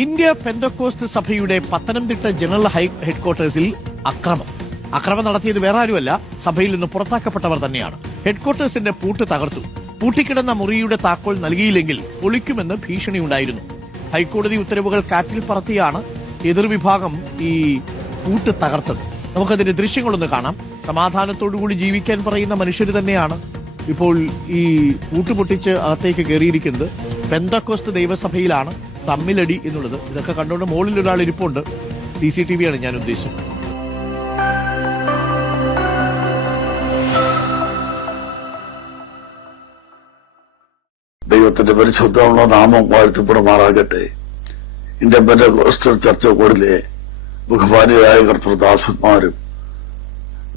India Pentecost സഭയുടെ Pathanamthitta general high ഹെഡ്ക്വാർട്ടേഴ്സിൽ അക്രമം. അക്രമം നടത്തിയത് വേറെ ആരുമല്ല സഭയിൽ നിന്ന് പുറത്താക്കപ്പെട്ടവർ തന്നെയാണ്. ഹെഡ്ക്വാർട്ടേഴ്സിന്റെ പൂട്ട് തകർത്തു. പൂട്ടിക്കിടന്ന മുറിയുടെ താക്കോൽ നൽകിയില്ലെങ്കിൽ പൊളിക്കുമെന്ന് ഭീഷണിയുണ്ടായിരുന്നു. ഹൈക്കോടതി ഉത്തരവുകൾ കാറ്റിൽ പറത്തിയാണ് എതിർവിഭാഗം ഈ പൂട്ട് തകർത്തത്. നമുക്കതിന്റെ ദൃശ്യങ്ങളൊന്ന് കാണാം. സമാധാനത്തോടുകൂടി ജീവിക്കാൻ പറയുന്ന മനുഷ്യർ തന്നെയാണ് ഇപ്പോൾ ഈ പൂട്ടുപൊട്ടിച്ച് അകത്തേക്ക് കയറിയിരിക്കുന്നത്. പെന്തക്കോസ്റ്റ് ദൈവസഭയിലാണ് തമ്മിലടി എന്നുള്ളത്. ഇതൊക്കെ കണ്ടുകൊണ്ട് മുകളിൽ ഒരാൾ ഇരിപ്പുണ്ട്. സി സി ടി വി ആണ് ഞാൻ ഉദ്ദേശിച്ചത്. ദൈവത്തിന്റെ പരിശുദ്ധമുള്ള നാമം വാഴ്ത്തിപ്പെടുമാറാകട്ടെ. ഇന്ത്യ ബെന്റകോസ്റ്റൽ ചർച്ച കോഡിലെ ബഹുമാനിയായ കർത്തൃദാസന്മാരും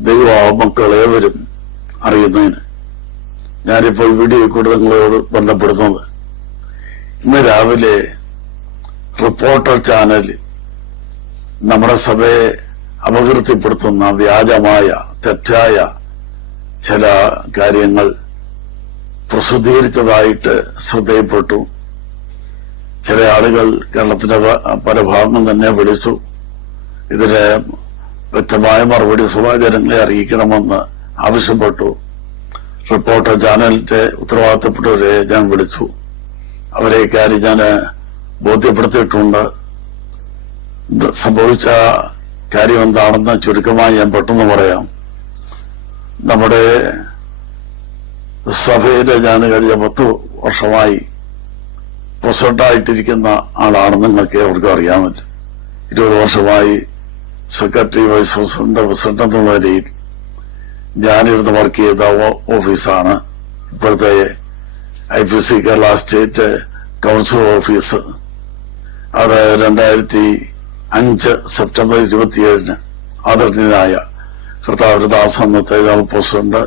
ദൈവ മക്കളേവരും അറിയുന്നതിന് ഞാനിപ്പോൾ വീഡിയോ കൂടെ നിങ്ങളോട് ബന്ധപ്പെടുന്നത് ഇന്ന് രാവിലെ റിപ്പോർട്ടർ ചാനൽ നമ്മുടെ സഭയെ അപകീർത്തിപ്പെടുത്തുന്ന വ്യാജമായ തെറ്റായ ചില കാര്യങ്ങൾ പ്രസിദ്ധീകരിച്ചതായിട്ട് ശ്രദ്ധയിൽപ്പെട്ടു ചില ആളുകൾ കേരളത്തിന്റെ പല ഭാഗങ്ങൾ തന്നെ വിളിച്ചു. ഇതിന് വ്യക്തമായ മറുപടി സമാചാരങ്ങളെ അറിയിക്കണമെന്ന് ആവശ്യപ്പെട്ടു. റിപ്പോർട്ടർ ചാനലിന്റെ ഉത്തരവാദിത്തപ്പെട്ടവരെ ഞാൻ വിളിച്ചു. അവരെ കാര്യം ഞാൻ ബോധ്യപ്പെടുത്തിയിട്ടുണ്ട്. സംഭവിച്ച കാര്യം എന്താണെന്ന് ചുരുക്കമായി ഞാൻ പെട്ടെന്ന് പറയാം. നമ്മുടെ സഭയിലെ ഞാൻ കഴിഞ്ഞ പത്ത് വർഷമായി പ്രസിഡന്റായിട്ടിരിക്കുന്ന ആളാണെന്ന് നിങ്ങൾക്ക് അവർക്ക് അറിയാമല്ലോ ഇരുപത് വർഷമായി സെക്രട്ടറി വൈസ് പ്രസിഡന്റ് പ്രസിഡന്റ് എന്നുള്ള നിലയിൽ ഞാനിരുന്ന് വർക്ക് ചെയ്ത ഓഫീസാണ്. ഇപ്പോഴത്തെ I P C Kerala state council office. അത് രണ്ടായിരത്തി അഞ്ച് സെപ്റ്റംബർ ഇരുപത്തിയേഴിന് ആദരണീയനായ കർത്താവരദാസ് അന്നത്തെ ജനറൽ പ്രസിഡന്റ്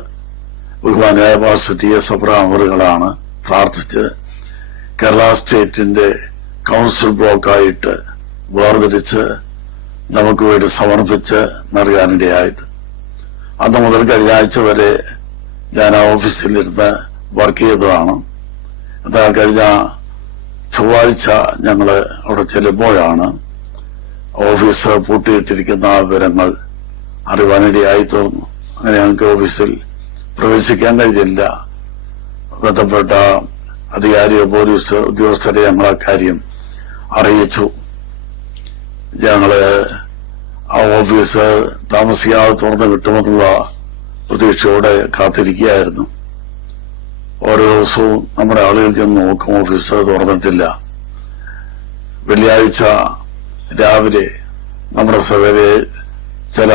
ബഹുമാനായ പാസ്റ്റർ ടി എസ് അബ്രഹാം അവറുകളാണ് പ്രാർത്ഥിച്ചത്. കേരള സ്റ്റേറ്റിന്റെ കൗൺസിൽ ബ്ലോക്കായിട്ട് വേർതിരിച്ച് നമുക്ക് വേണ്ടി സമർപ്പിച്ച് നൽകാനിടയായത്. അന്ന് മുതൽ കഴിഞ്ഞ ആഴ്ച വരെ ഞാൻ ആ ഓഫീസിലിരുന്ന് വർക്ക് ചെയ്തതാണ്. എന്താ കഴിഞ്ഞ ചൊവ്വാഴ്ച ഞങ്ങൾ അവിടെ ചെല്ലുമ്പോഴാണ് ഓഫീസ് പൂട്ടിയിട്ടിരിക്കുന്ന വിവരങ്ങൾ അറിവാനിടയായി തീർന്നു അങ്ങനെ ഞങ്ങൾക്ക് ഓഫീസിൽ പ്രവേശിക്കാൻ കഴിഞ്ഞില്ല. ബന്ധപ്പെട്ട അധികാരികൾ പോലീസ് ഉദ്യോഗസ്ഥരെ ഞങ്ങൾ അക്കാര്യം കാര്യം അറിയിച്ചു. ഞങ്ങൾ ആ ഓഫീസ് താമസിയാതെ തുറന്നു കിട്ടുമെന്നുള്ള പ്രതീക്ഷയോടെ കാത്തിരിക്കുകയായിരുന്നു. ഓരോ ദിവസവും നമ്മുടെ ആളുകൾ ചെന്ന് നോക്കും ഓഫീസ് തുറന്നിട്ടില്ല. വെള്ളിയാഴ്ച രാവിലെ നമ്മുടെ സഭയിലെ ചില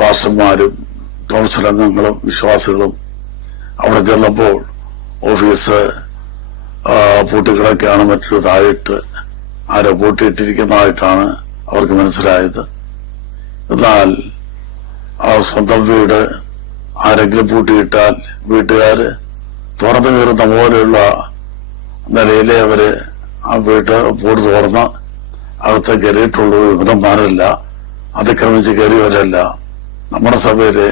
പാസ്റ്റർമാരും കൗൺസിൽ അംഗങ്ങളും വിശ്വാസികളും അവിടെ ചെന്നപ്പോൾ ഓഫീസ് പൂട്ടിക്കിടക്കാണ് മറ്റൊരു താഴിട്ട് ആരോ പൂട്ടിയിട്ടിരിക്കുന്നതായിട്ടാണ് അവർക്ക് മനസ്സിലായത്. എന്നാൽ ആ സ്വന്തം വീട് ആരെങ്കിലും പൂട്ടിയിട്ടാൽ വീട്ടുകാര് തുറന്നു കയറുന്ന പോലെയുള്ള നിലയിലെ അവർ ആ വീട്ട് പൂട് തുറന്ന് അകത്ത് കയറിയിട്ടുള്ള വിമതന്മാരല്ല അതിക്രമിച്ച് കയറിയവരല്ല. നമ്മുടെ സഭയിലെ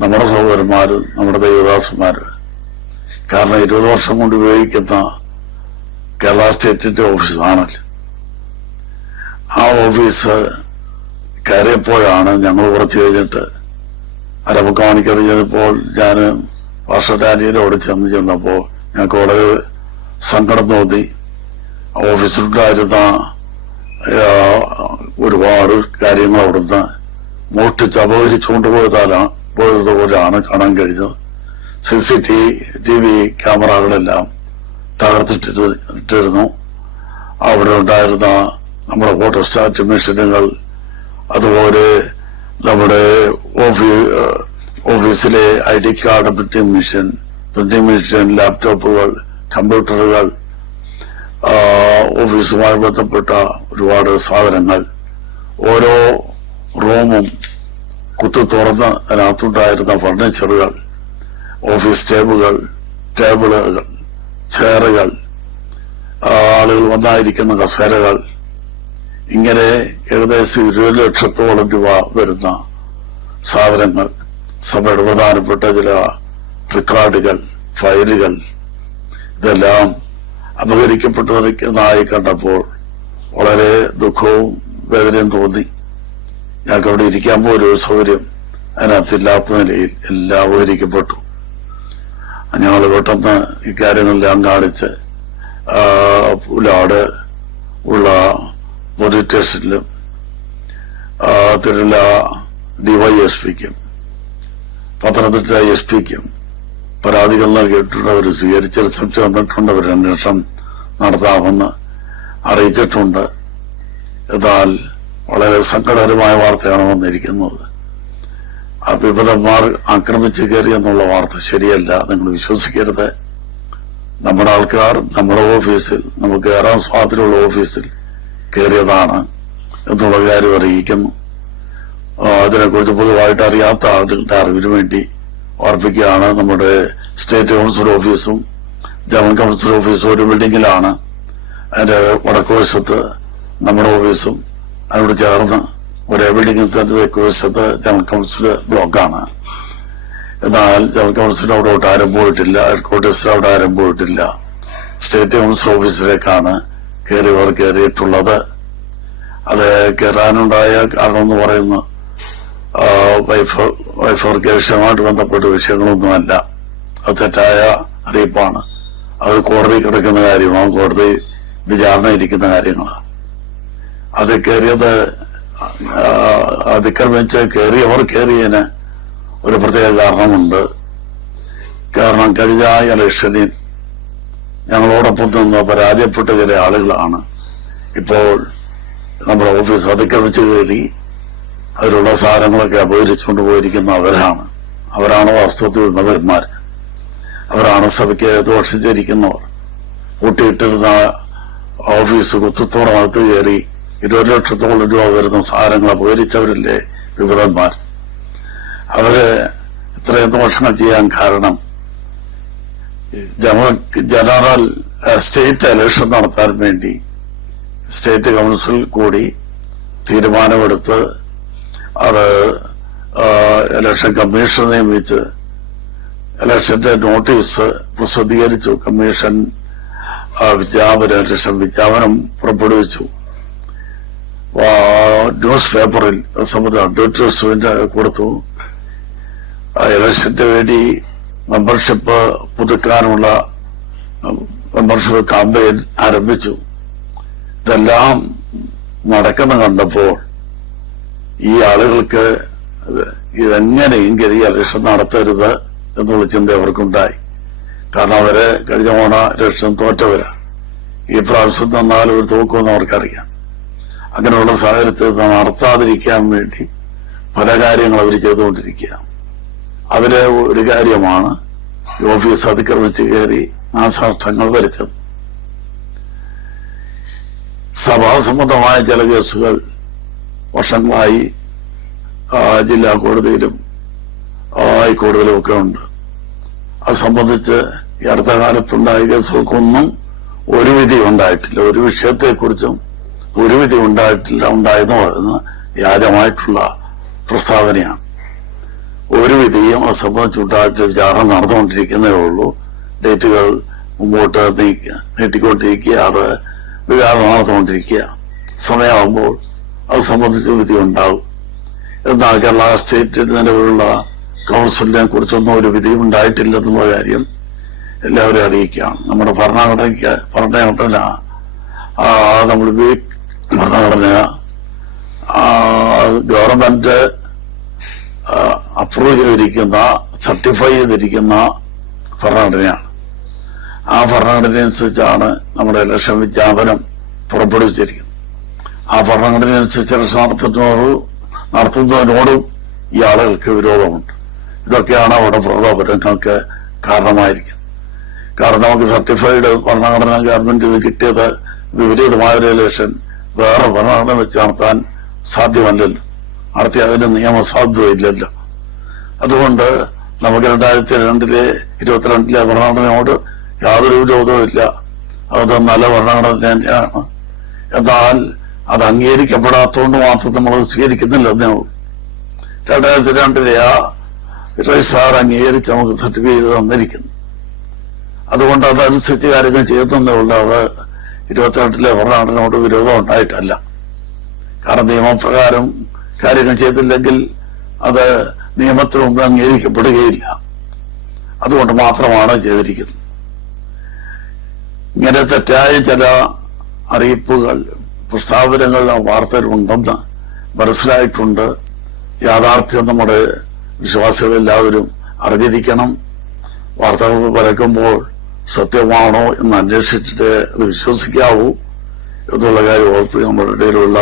നമ്മുടെ സഹോദരന്മാര് നമ്മുടെ ദൈവദാസന്മാര്. കാരണം ഇരുപത് വർഷം കൊണ്ട് ഉപയോഗിക്കുന്ന കേരള സ്റ്റേറ്റിന്റെ ഓഫീസാണല്ലോ ആ ഓഫീസ് കയറിയപ്പോഴാണ് ഞങ്ങൾ കുറച്ച് കഴിഞ്ഞിട്ട് അരമുക്കാണിക്കറിഞ്ഞപ്പോൾ മണിക്കൂർ ഞാൻ വർഷടാനിയിലോട് ചെന്ന് ചെന്നപ്പോൾ ഞങ്ങൾക്ക് വളരെ സങ്കടം തോന്നി. ഓഫീസിലുണ്ടായിരുന്ന ഒരുപാട് കാര്യങ്ങൾ അവിടുന്ന് മോഷ്ടിച്ച് അപഹരിച്ചുകൊണ്ട് പോയതാലാണ് പോയതുപോലെയാണ് കാണാൻ കഴിഞ്ഞത്. C C T T V ക്യാമറകളെല്ലാം തകർത്തിട്ടിരുന്നു അവിടെ ഉണ്ടായിരുന്ന നമ്മുടെ ഫോട്ടോസ്റ്റാറ്റ് മെഷീനുകൾ അതുപോലെ നമ്മുടെ ഓഫീ ഓഫീസിലെ I D card printing machine printing machine ലാപ്ടോപ്പുകൾ കമ്പ്യൂട്ടറുകൾ ഓഫീസുമായി ബന്ധപ്പെട്ട ഒരുപാട് സാധനങ്ങൾ. ഓരോ റൂമും കുത്തു തുറന്ന് അതിനകത്തുണ്ടായിരുന്ന ഫർണിച്ചറുകൾ ഓഫീസ് ടേബിളുകൾ ടേബിളുകൾ ചെയറുകൾ ആളുകൾ വന്നായിരിക്കുന്ന കസേരകൾ. ഇങ്ങനെ ഏകദേശം ഇരുപത് ലക്ഷത്തോളം രൂപ വരുന്ന സാധനങ്ങൾ. സഭയുടെ പ്രധാനപ്പെട്ട ചില റെക്കോർഡുകൾ ഫയലുകൾ ഇതെല്ലാം അപഹരിക്കപ്പെട്ടതായി കണ്ടപ്പോൾ വളരെ ദുഃഖവും വേദനയും തോന്നി. ഞങ്ങൾക്ക് അവിടെ ഇരിക്കാൻ പോലും ഒരു സൗകര്യം അതിനകത്തില്ലാത്ത നിലയിൽ എല്ലാം അപഹരിക്കപ്പെട്ടു. ഞങ്ങൾ പെട്ടെന്ന് ഇക്കാര്യങ്ങളെല്ലാം കാണിച്ച് പുലാട് ഉള്ള പോലീസ് സ്റ്റേഷനിലും തിരുവല്ല ഡിവൈഎസ്പിക്കും പത്തനംതിട്ട എസ് പിക്കും പരാതികൾ നൽകിയിട്ടുണ്ട്. അവർ സ്വീകരിച്ച റിസപ്റ്റ് തന്നിട്ടുണ്ട് അവർ അന്വേഷണം നടത്താമെന്ന് അറിയിച്ചിട്ടുണ്ട്. എന്നാൽ വളരെ സങ്കടകരമായ വാർത്തയാണ് വന്നിരിക്കുന്നത്. ആ വിമതന്മാർ ആക്രമിച്ചു കയറി എന്നുള്ള വാർത്ത ശരിയല്ല. നിങ്ങൾ വിശ്വസിക്കരുത്. നമ്മുടെ ആൾക്കാർ നമ്മുടെ ഓഫീസിൽ നമുക്ക് കയറാൻ സ്വാതന്ത്ര്യമുള്ള ഓഫീസിൽ കയറിയതാണ് എന്നുള്ള കാര്യം അറിയിക്കുന്നു. അതിനെക്കുറിച്ച് പൊതുവായിട്ട് അറിയാത്ത ആളുകളുടെ അറിവിന് വേണ്ടി ഓർപ്പിക്കുകയാണ് നമ്മുടെ സ്റ്റേറ്റ് കൗൺസിൽ ഓഫീസും ജനറൽ കൗൺസിൽ ഓഫീസും ഒരു ബിൽഡിങ്ങിലാണ്. അതിന്റെ വടക്കുവശത്ത് നമ്മുടെ ഓഫീസും അതിനോട് ചേർന്ന് ഒരേ ബിൽഡിങ്ങിൽ തന്നെ തെക്കുവശത്ത് ജനറൽ കൗൺസിൽ ബ്ലോക്കാണ്. എന്നാൽ ജനറൽ കൗൺസിൽ അവിടെ ഒട്ട് ആരും പോയിട്ടില്ല ഹെഡ്ക്വാർട്ടേഴ്സിൽ അവിടെ ആരും പോയിട്ടില്ല. സ്റ്റേറ്റ് കൗൺസിൽ ഓഫീസിലേക്കാണ് കയറിയവർ കയറിയിട്ടുള്ളത് അത് കയറാനുണ്ടായ കാരണം എന്ന് പറയുന്നത് വൈഫ് വൈഫ് വർഗേഷനുമായിട്ട് ബന്ധപ്പെട്ട വിഷയങ്ങളൊന്നുമല്ല അത് തെറ്റായ അറിയിപ്പാണ്. അത് കോടതി കിടക്കുന്ന കാര്യമാണ്. കോടതി വിചാരണ ഇരിക്കുന്ന കാര്യങ്ങളാണ്. അത് കയറിയത് അതിക്രമിച്ച് കയറിയവർ കയറിയതിന് ഒരു പ്രത്യേക കാരണമുണ്ട്. കാരണം കഴിഞ്ഞ ഇലക്ഷനിൽ ഞങ്ങളോടൊപ്പം നിന്ന് പരാജയപ്പെട്ട ചില ആളുകളാണ് ഇപ്പോൾ നമ്മുടെ ഓഫീസ് അതിക്രമിച്ച് കയറി അതിലുള്ള സാധനങ്ങളൊക്കെ അപഹരിച്ചുകൊണ്ട് പോയിരിക്കുന്ന അവരാണ്. അവരാണ് വാസ്തവത്തിൽ വിമതന്മാർ അവരാണ് സഭയ്ക്ക് ദോഷിച്ചിരിക്കുന്നവർ കൂട്ടിയിട്ടിരുന്ന ഓഫീസ് കുത്തത്തോടകത്ത് കയറി ഇരുപത് ലക്ഷത്തോളം രൂപ വരുന്ന സാധനങ്ങൾ അപഹരിച്ചവരല്ലേ വിമതന്മാർ? അവർ ഇത്രയും ദോഷങ്ങൾ ചെയ്യാൻ കാരണം ജനറൽ സ്റ്റേറ്റ് ഇലക്ഷൻ നടത്താൻ വേണ്ടി സ്റ്റേറ്റ് കൗൺസിൽ കൂടി തീരുമാനമെടുത്ത് അത് ഇലക്ഷൻ കമ്മീഷൻ നിയമിച്ച് ഇലക്ഷന്റെ നോട്ടീസ് പ്രസിദ്ധീകരിച്ചു. കമ്മീഷൻ വിജ്ഞാപനം ഇലക്ഷൻ വിജ്ഞാപനം പുറപ്പെടുവിച്ചു. ന്യൂസ് പേപ്പറിൽ സംബന്ധിച്ച അഡ്വർട്ടൈസ്മെന്റ് കൊടുത്തു. ഇലക്ഷന്റെ വേണ്ടി മെമ്പർഷിപ്പ് പുതുക്കാനുള്ള മെമ്പർഷിപ്പ് കാമ്പയിൻ ആരംഭിച്ചു. ഇതെല്ലാം നടക്കുന്ന കണ്ടപ്പോൾ ഈ ആളുകൾക്ക് ഇത് ഇതെങ്ങനെയെങ്കിലും ഈ ഇലക്ഷൻ നടത്തരുത് എന്നുള്ള ചിന്ത അവർക്കുണ്ടായി. കാരണം അവർ കഴിഞ്ഞ ഓണ ഇലക്ഷൻ തോറ്റവരാ. ഈ പ്രാവശ്യം തന്നാൽ ഒരു തോക്കുമെന്ന് അവർക്കറിയാം. അങ്ങനെയുള്ള സാഹചര്യത്തിൽ നടത്താതിരിക്കാൻ വേണ്ടി പല കാര്യങ്ങൾ അവർ ചെയ്തുകൊണ്ടിരിക്കുക. അതിലെ ഒരു കാര്യമാണ് ഓഫീസ് അതിക്രമിച്ച് കയറി നാശനഷ്ടങ്ങൾ വരുത്തുന്നത്. സഭാ സംബന്ധമായ ചില കേസുകൾ വർഷങ്ങളായി ജില്ലാ കോടതിയിലും ഹൈക്കോടതിയിലും ഒക്കെ ഉണ്ട്. അത് സംബന്ധിച്ച് ഈ അടുത്ത കാലത്തുണ്ടായ കേസുകൾക്കൊന്നും ഒരു വിധി ഉണ്ടായിട്ടില്ല. ഒരു വിഷയത്തെക്കുറിച്ചും ഒരു വിധി ഉണ്ടായിട്ടില്ല ഉണ്ടായെന്ന് പറയുന്ന വ്യാജമായിട്ടുള്ള പ്രസ്താവനയാണ്. ഒരു വിധിയും അത് സംബന്ധിച്ചുണ്ടായിട്ട് വിചാരണ നടന്നുകൊണ്ടിരിക്കുന്നേ ഉള്ളൂ. ഡേറ്റുകൾ മുമ്പോട്ട് നീട്ടിക്കൊണ്ടിരിക്കുക അത് വിചാരണ നടന്നുകൊണ്ടിരിക്കുക. സമയമാകുമ്പോൾ അത് സംബന്ധിച്ച് വിധി ഉണ്ടാവും എന്നാൽ കേരള സ്റ്റേറ്റിൽ നിലവിലുള്ള കൗൺസിലിനെ കുറിച്ചൊന്നും ഒരു വിധി ഉണ്ടായിട്ടില്ലെന്നുള്ള കാര്യം എല്ലാവരും അറിയിക്കുകയാണ്. നമ്മുടെ ഭരണഘടനയ്ക്ക് ഭരണഘടന നമ്മൾ ഭരണഘടന ഗവൺമെന്റ് അപ്രൂവ് ചെയ്തിരിക്കുന്ന സർട്ടിഫൈ ചെയ്തിരിക്കുന്ന ഭരണഘടനയാണ്. ആ ഭരണഘടന അനുസരിച്ചാണ് നമ്മുടെ ഇലക്ഷൻ വിജ്ഞാപനം പുറപ്പെടുവിച്ചിരിക്കുന്നത്. ആ ഭരണഘടനയനുസരിച്ച് ഇലക്ഷൻ നടത്തുന്നതിനോടും ഈ ആളുകൾക്ക് വിരോധമുണ്ട്. ഇതൊക്കെയാണ് അവിടെ പ്രകോപനങ്ങൾക്ക് കാരണമായിരിക്കുന്നത്. കാരണം നമുക്ക് സർട്ടിഫൈഡ് ഭരണഘടന ഗവൺമെന്റ് ഇത് കിട്ടിയത് വിപരീതമായ ഒരു ഇലക്ഷൻ വേറെ ഭരണഘടന വെച്ച് നടത്താൻ സാധ്യമല്ലല്ലോ. നടത്തി അതിന് നിയമസാധ്യതയില്ലല്ലോ അതുകൊണ്ട് നമുക്ക് രണ്ടായിരത്തി രണ്ടിലെ ഇരുപത്തിരണ്ടിലെ ഭരണഘടനയോട് യാതൊരു വിരോധവും ഇല്ല അത് നല്ല ഭരണഘടന തന്നെയാണ് എന്നാൽ അത് അംഗീകരിക്കപ്പെടാത്തതുകൊണ്ട് മാത്രം നമ്മൾ സ്വീകരിക്കുന്നില്ല. രണ്ടായിരത്തി രണ്ടിലെ ആ രജിസ്ട്രാർ അംഗീകരിച്ച് നമുക്ക് സർട്ടിഫിക്കറ്റ് തന്നിരിക്കുന്നു. അതുകൊണ്ട് അതനുസരിച്ച് കാര്യങ്ങൾ ഉള്ളൂ. അത് ഇരുപത്തിരണ്ടിലെ ഭരണഘടനയോട് വിരോധം ഉണ്ടായിട്ടല്ല. കാരണം നിയമപ്രകാരം കാര്യങ്ങൾ ചെയ്തില്ലെങ്കിൽ അത് നിയമത്തിന് മുമ്പ് അംഗീകരിക്കപ്പെടുകയില്ല. അതുകൊണ്ട് മാത്രമാണ് ചെയ്തിരിക്കുന്നത്. ഇങ്ങനെ തെറ്റായ ചില അറിയിപ്പുകൾ പ്രസ്താവനകൾ വാർത്തയിലുണ്ടെന്ന് മനസ്സിലായിട്ടുണ്ട്. യാഥാർത്ഥ്യം നമ്മുടെ വിശ്വാസികളെല്ലാവരും അറിഞ്ഞിരിക്കണം. വാർത്തകൾ പരക്കുമ്പോൾ സത്യമാണോ എന്ന് അന്വേഷിച്ചിട്ട് അത് വിശ്വസിക്കാവൂ എന്നുള്ള കാര്യം ഓർപ്പിക്കും നമ്മുടെ ഇടയിലുള്ള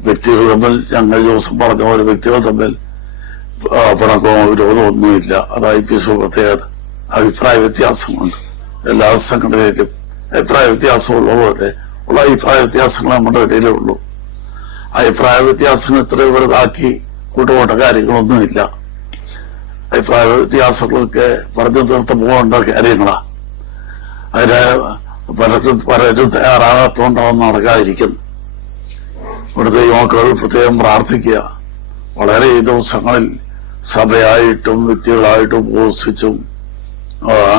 വ്യക്തികൾ തമ്മിൽ ഞങ്ങൾ ദിവസം പറഞ്ഞ പോലെ വ്യക്തികൾ തമ്മിൽ ആ, പിണക്കമോ വിരോധമോ ഒന്നുമില്ല. അത് ഐ പി എസ് പ്രത്യേകത അഭിപ്രായ വ്യത്യാസമുണ്ട്. എല്ലാ സംഘടനയിലും അഭിപ്രായ വ്യത്യാസമുള്ള പോലെ ഉള്ള അഭിപ്രായ വ്യത്യാസങ്ങൾ നമ്മുടെ ഇടയിലേ ഉള്ളൂ. അഭിപ്രായ വ്യത്യാസങ്ങൾ ഇത്രയും വലുതാക്കി കൂട്ടുപോട്ട കാര്യങ്ങളൊന്നുമില്ല. അഭിപ്രായ വ്യത്യാസങ്ങളൊക്കെ പറഞ്ഞു തീർത്ത് പോകേണ്ട കാര്യങ്ങളാ. അതിന് പലർക്കും പലരും തയ്യാറാകാത്തോണ്ടാവും നടക്കാതിരിക്കുന്നു ഇവിടുത്തെ യുവാക്കൾ പ്രത്യേകം പ്രാർത്ഥിക്കുക. വളരെ ഈ ദിവസങ്ങളിൽ സഭയായിട്ടും വ്യക്തികളായിട്ടും ഉപസിച്ചും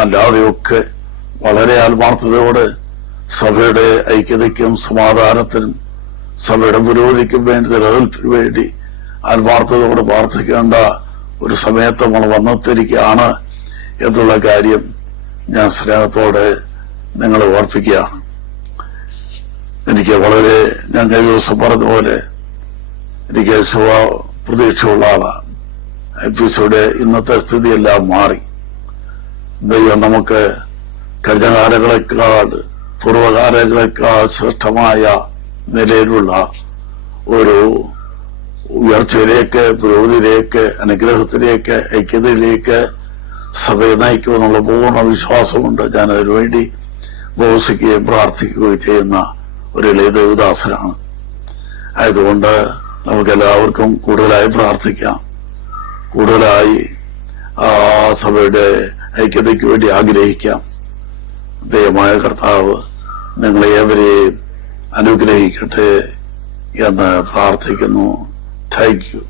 അല്ലാതെയൊക്കെ വളരെ ആത്മാർത്ഥതയോടെ സഭയുടെ ഐക്യതയ്ക്കും സമാധാനത്തിനും സഭയുടെ പുരോഗതിക്കും വേണ്ടി നിലനിൽപ്പിന് വേണ്ടി ആത്മാർത്ഥതയോടെ പ്രാർത്ഥിക്കേണ്ട ഒരു സമയത്ത് നമ്മൾ വന്നെത്തിരിക്കുകയാണ് എന്നുള്ള കാര്യം ഞാൻ സ്നേഹത്തോടെ നിങ്ങളെ ഓർപ്പിക്കുകയാണ്. എനിക്ക് വളരെ ഞാൻ കഴിഞ്ഞ ദിവസം പറഞ്ഞ പോലെ എനിക്ക് ശുഭ പ്രതീക്ഷയുള്ള ആളാണ്. ഐ ഇന്നത്തെ സ്ഥിതിയെല്ലാം മാറി. ദൈവം നമുക്ക് കഴിഞ്ഞ കാലങ്ങളെക്കാൾ പൂർവകാലങ്ങളെക്കാൾ ശ്രേഷ്ഠമായ നിലയിലുള്ള ഒരു ഉയർച്ചയിലേക്ക് പുരോഗതിയിലേക്ക് അനുഗ്രഹത്തിലേക്ക് ഐക്യതയിലേക്ക് സഭയെ നയിക്കുമെന്നുള്ള പൂർണ വിശ്വാസമുണ്ട്. ഞാൻ വേണ്ടി ഉപവസിക്കുകയും പ്രാർത്ഥിക്കുകയും ചെയ്യുന്ന ഒരു ഇളയ ദേവദാസനാണ്. നമുക്ക് എല്ലാവർക്കും കൂടുതലായി പ്രാർത്ഥിക്കാം. കൂടുതലായി ആ സഭയുടെ ഐക്യതയ്ക്ക് വേണ്ടി ആഗ്രഹിക്കാം. ദയമായ കർത്താവ് നിങ്ങളെ ഏവരെയും അനുഗ്രഹിക്കട്ടെ എന്ന് പ്രാർത്ഥിക്കുന്നു. Thank you